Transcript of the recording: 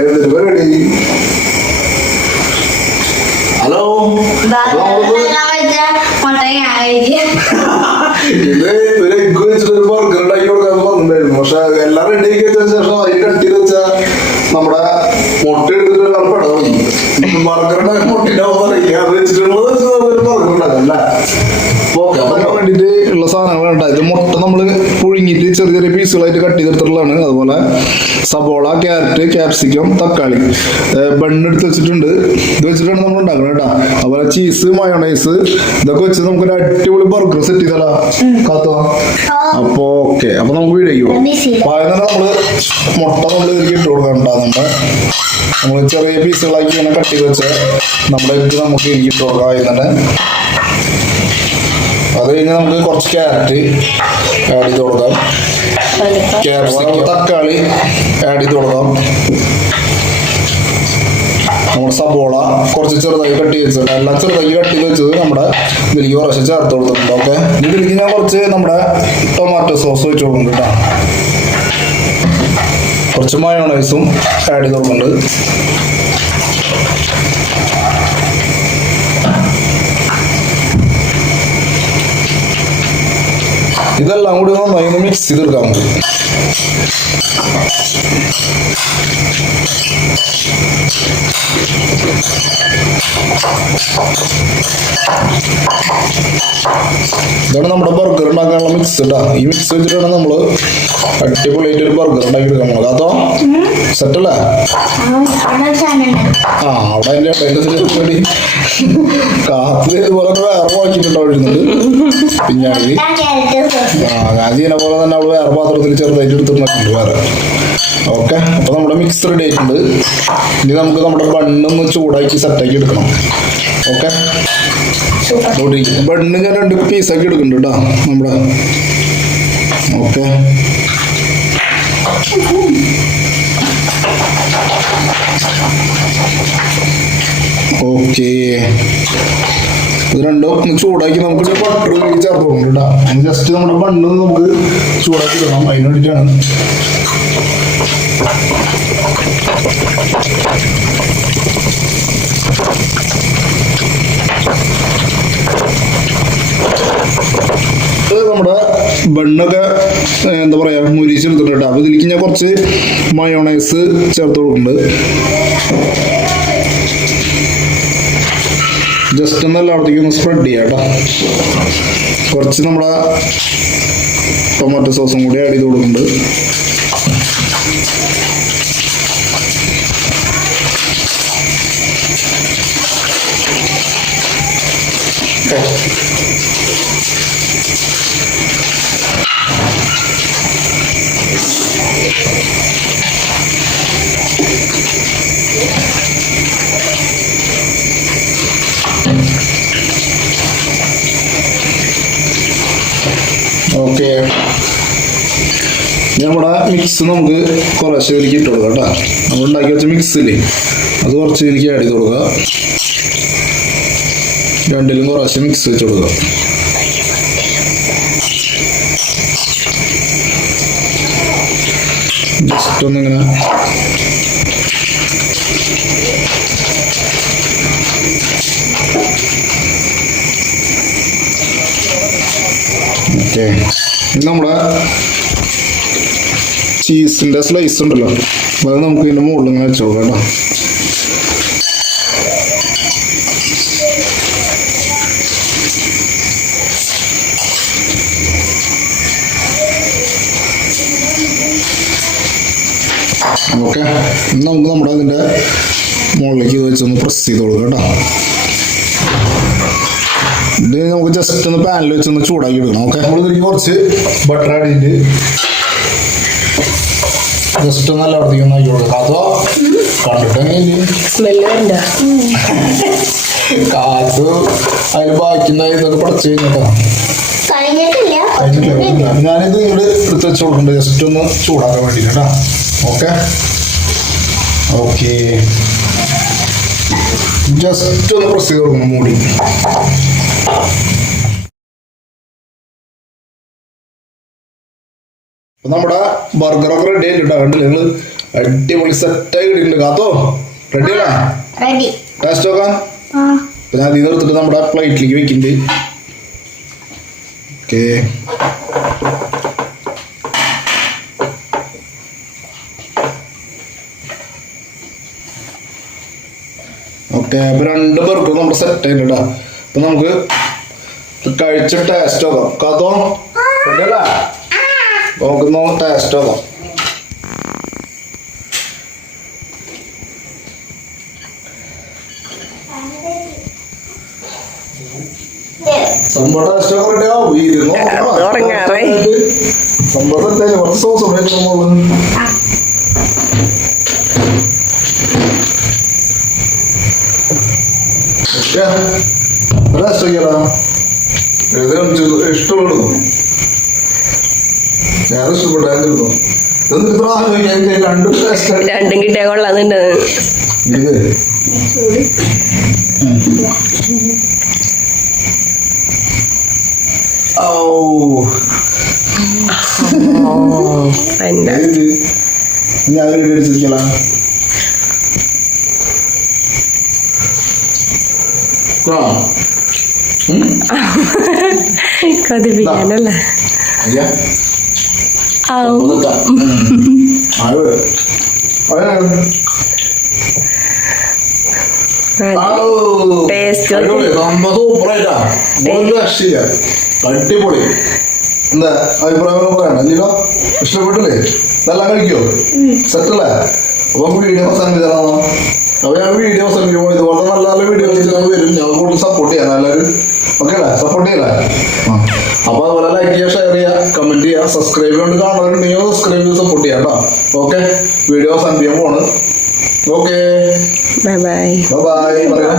Hello ഇത് ഒരു egg വെച്ചിട്ട് ബർഗർ ഉണ്ടാക്കി കൊടുക്കാൻ പറഞ്ഞിട്ടുണ്ടായിരുന്നു. പക്ഷെ എല്ലാം റെഡി ആക്കി വെച്ചതിന് ശേഷം അതിൽ കട്ട് ചെയ്ത് വെച്ചാൽ നമ്മുടെ മുട്ട എടുത്തിട്ട് ഒരാൾ പടം ബർഗറുടെ മുട്ടിന്റെ അത് വെച്ചിട്ടുള്ളത് ബർഗർ ഉണ്ടാക്കാം അല്ലേ. വേണ്ടിട്ട് ഉള്ള സാധനങ്ങളുണ്ട്. ഇത് മുട്ട നമ്മള് പുഴുങ്ങിയിട്ട് ചെറിയ ചെറിയ പീസുകളായിട്ട് കട്ട് ചെയ്തെടുത്തിട്ടുള്ളതാണ്. അതുപോലെ സബോള, ക്യാരറ്റ്, ക്യാപ്സിക്കം, തക്കാളി, ബണ്ണെടുത്ത് വെച്ചിട്ടുണ്ട്. ഇത് വെച്ചിട്ടാണ് നമ്മൾ ഉണ്ടാക്കുന്നത് കേട്ടോ. അതുപോലെ ചീസ്, മയോണൈസ് ഇതൊക്കെ വെച്ച് നമുക്കൊരു അടിപൊളി ബർഗർ സെറ്റ് ചെയ്താലോ കാത്തോ. അപ്പൊ ഓക്കെ, അപ്പൊ നമുക്ക് വീഡിയോ ആദ്യം തന്നെ നമ്മള് മുട്ട നമ്മൾ ഇതിലേക്ക് ഇട്ട് കൊടുക്കാം കേട്ടോ. നമ്മള് ചെറിയ പീസുകളാക്കി ഇങ്ങനെ കട്ട് ചെയ്ത് വെച്ച നമ്മുടെ ഇത് നമുക്ക് ഇതിലേക്ക് ഇട്ട് കൊടുക്കാം ആദ്യം തന്നെ. അത് കഴിഞ്ഞ് നമുക്ക് കുറച്ച് ക്യാരറ്റ് ആഡ് ചെയ്ത് കൊടുക്കാം, ക്യാപ്സിക്കം, തക്കാളി ആഡ് ചെയ്ത് കൊടുക്കാം. നമ്മുടെ സബോള കുറച്ച് ചെറുതായി കട്ട് ചെയ്ത് വെച്ചിട്ടുണ്ട്. എല്ലാം ചെറുതായി കട്ട് ചെയ്ത് വെച്ചത് നമ്മുടെ ഇതിലേക്ക് കുറച്ച് ചേർത്ത് കൊടുത്തിട്ടുണ്ട്. ഓക്കെ, ഇതിലേക്ക് ഞാൻ കുറച്ച് നമ്മുടെ ടൊമാറ്റോ സോസ് വെച്ച് കൊടുക്കുന്നുണ്ട് കേട്ടോ. കുറച്ച് മയോണൈസും ആഡ് ചെയ്ത് കൊടുക്കുന്നുണ്ട്. ഇതെല്ലാം കൂടി നന്നായി ഒന്ന് മിക്സ് ചെയ്തെടുക്കാം നമുക്ക്. ഇതാണ് നമ്മുടെ ബർഗർ ഉണ്ടാക്കാനുള്ള മിക്സ് കേട്ടോ. ഈ മിക്സ് വെച്ചിട്ടാണ് നമ്മള് അടിപൊളിയായിട്ട് ഒരു ബർഗർ ഉണ്ടാക്കി എടുക്കാൻ പോകുന്നത്. അതോ സെറ്റല്ലേ? ആ അവിടെ അതിന്റെ വേണ്ടി കാത്തില് ഇതുപോലെ വേറെ വാക്കിട്ടുണ്ടാവുന്നുണ്ട്. പിന്നാണെങ്കിൽ ഞാൻ ചെയ്യുന്ന പോലെ തന്നെ അവള് വേറെ പാത്രത്തിൽ ചെറുതായിട്ട് എടുത്തിട്ടുണ്ട് വേറെ. ഓക്കെ, അപ്പൊ നമ്മുടെ മിക്സ് റെഡി ആയിട്ടുണ്ട്. ഇനി നമുക്ക് നമ്മുടെ ബണ്ണൊന്ന് ചൂടാക്കി സെറ്റാക്കി എടുക്കണം. ഓക്കെ, ബണ്ണ് ഞാൻ 2 പീസാക്കി എടുക്കുന്നുണ്ട് കേട്ടോ നമ്മുടെ. ഓക്കെ, ഓക്കെ, ഇത് രണ്ടും ചൂടാക്കി നമുക്ക് ബട്ടർ ചേർത്ത് കൊടുക്കും കേട്ടോ. അതിന് ജസ്റ്റ് നമ്മുടെ ബണ്ണ് നമുക്ക് ചൂടാക്കി ഇടണം. അതിന് വേണ്ടിയിട്ടാണ്. നമ്മുടെ ബണ്ണൊക്കെ എന്താ പറയാ മുരിച്ചെടുത്തിട്ടുണ്ട് കേട്ടോ. അപ്പൊ ഇതിലേക്ക് ഞാൻ കുറച്ച് മയോണൈസ് ചേർത്ത് കൊടുക്കുന്നുണ്ട്. ജസ്റ്റ് ഒന്ന് എല്ലായിടത്തേക്കും ഒന്ന് സ്പ്രെഡ് ചെയ്യാം കേട്ടോ. കുറച്ച് നമ്മുടെ ടൊമാറ്റോ സോസും കൂടി ആഡ് ചെയ്ത് കൊടുക്കുന്നുണ്ട്. ഓക്കെ, നമ്മുടെ മിക്സ് നമുക്ക് കുറച്ച് ഇതിലേക്ക് ഇട്ട് കൊടുക്കാം കേട്ടോ. നമ്മൾ ഉണ്ടാക്കി വെച്ച മിക്സില്ലേ അത് കുറച്ച് ഇതിലേക്ക് ആഡ് ചെയ്ത് കൊടുക്കുക. രണ്ടിലും കുറച്ച് മിക്സ് വെച്ച് കൊടുക്കുക. ജസ്റ്റ് ഒന്നിങ്ങനെ ഓക്കെ. നമ്മുടെ ചീസിന്റെ സ്ലൈസ് ഉണ്ടല്ലോ, അത് നമുക്ക് ഇതിന്റെ മുകളിൽ ഇങ്ങനെ വെച്ച് കൊടുക്കാം കേട്ടോ. ഓക്കെ, നമുക്ക് നമ്മുടെ അതിന്റെ മുകളിലേക്ക് വെച്ചൊന്ന് പ്രസ് ചെയ്ത് കൊടുക്കാം കേട്ടോ. ഇത് നമുക്ക് ജസ്റ്റ് ഒന്ന് പാനിൽ വെച്ചൊന്ന് ചൂടാക്കി എടുക്കണം. ഓക്കെ, നമ്മൾ ഇതിലേക്ക് കുറച്ച് ബട്ടർ ആഡ് ചെയ്ത് ജസ്റ്റ് ഒന്ന് എല്ലായിടത്തേക്കും ഒന്ന് ആക്കി കൊടുക്കാം. അതോ കണ്ടിട്ടെങ്കിൽ കാത്ത് അതിൽ ബാക്കിന്നായി ഇതൊക്കെ പടച്ചു കഴിഞ്ഞിട്ടോ. ഞാനിത് ഇവിടെ എടുത്ത് വെച്ച് കൊടുക്കുന്നുണ്ട് ജസ്റ്റ് ഒന്ന് ചൂടാക്കാൻ വേണ്ടി കേട്ടോ. ഓക്കെ, ഓക്കെ, ജസ്റ്റ് ഒന്ന് പ്രസ് ചെയ്ത് കൊടുക്കണം മൂടി. നമ്മുടെ ബർഗറൊക്കെ റെഡി ആയിട്ടാ. കണ്ടില്ല നിങ്ങൾ അടിപൊളി സെറ്റായി കിട്ടിയിട്ടുണ്ട്. കാത്തോ റെഡി അല്ലേ? റെഡി. ടേസ്റ്റ് നോക്കാൻ. അപ്പൊ ഞാൻ ഇത് എടുത്തിട്ട് നമ്മുടെ പ്ലേറ്റിലേക്ക് വെക്കുന്നുണ്ട്. Okay, okay. അപ്പൊ 2 ബർഗർ നമ്മുടെ സെറ്റ് ആയിട്ടാ. അപ്പൊ നമുക്ക് കഴിച്ച ടേസ്റ്റ് നോക്കാം. കാത്തോ റെഡി അല്ലേ? നമുക്ക് ടേസ്റ്റ് നോക്കാം. സംഭവം ടേസ്റ്റ് ഒക്കെ റെഡി ആവും. സംഭവം സെറ്റായി. കുറച്ച് സോസ് ഇഷ്ടപ്പെടുന്നു. ഞാൻ ഇഷ്ടപ്പെട്ടായിരുന്നു. രണ്ടും കിട്ടിയ കൊള്ളാന്നുണ്ട്. ഞാൻ അടിച്ചിരിക്കല. കൊതിപ്പിക്കാനല്ലേ? അടിപൊളി. എന്താ അഭിപ്രായം പറയണ്ട ജീവ? ഇഷ്ടപ്പെട്ടില്ലേ? ഇതെല്ലാം കഴിക്കോ? സെറ്റല്ലേ? അപ്പൊ വീഡിയോ അവസാനിപ്പിച്ചാണോ? അപ്പൊ ഞാൻ വീഡിയോ അവസാനിപ്പിക്കുമ്പോൾ ഇതുപോലെ നല്ല നല്ല വീഡിയോസ് വരും. ഞങ്ങൾ കൂടുതൽ സപ്പോർട്ട് ചെയ്യാൻ എല്ലാവരും. ഓക്കെ അല്ലേ? സപ്പോർട്ട് ചെയ്യല്ലേ? അപ്പൊ അതുപോലെ ലൈക്ക് ചെയ്യുക, ഷെയർ ചെയ്യുക, കമന്റ് ചെയ്യുക, സബ്സ്ക്രൈബ് ചെയ്തുകൊണ്ട് കാണുന്നവരുണ്ടെങ്കിൽ സബ്സ്ക്രൈബ് ചെയ്ത് സപ്പോർട്ട് ചെയ്യാം കേട്ടോ. ഓക്കെ, വീഡിയോ അവസാനിപ്പിക്കാൻ പോണ്. Okay, bye bye. Bye bye പറയാം.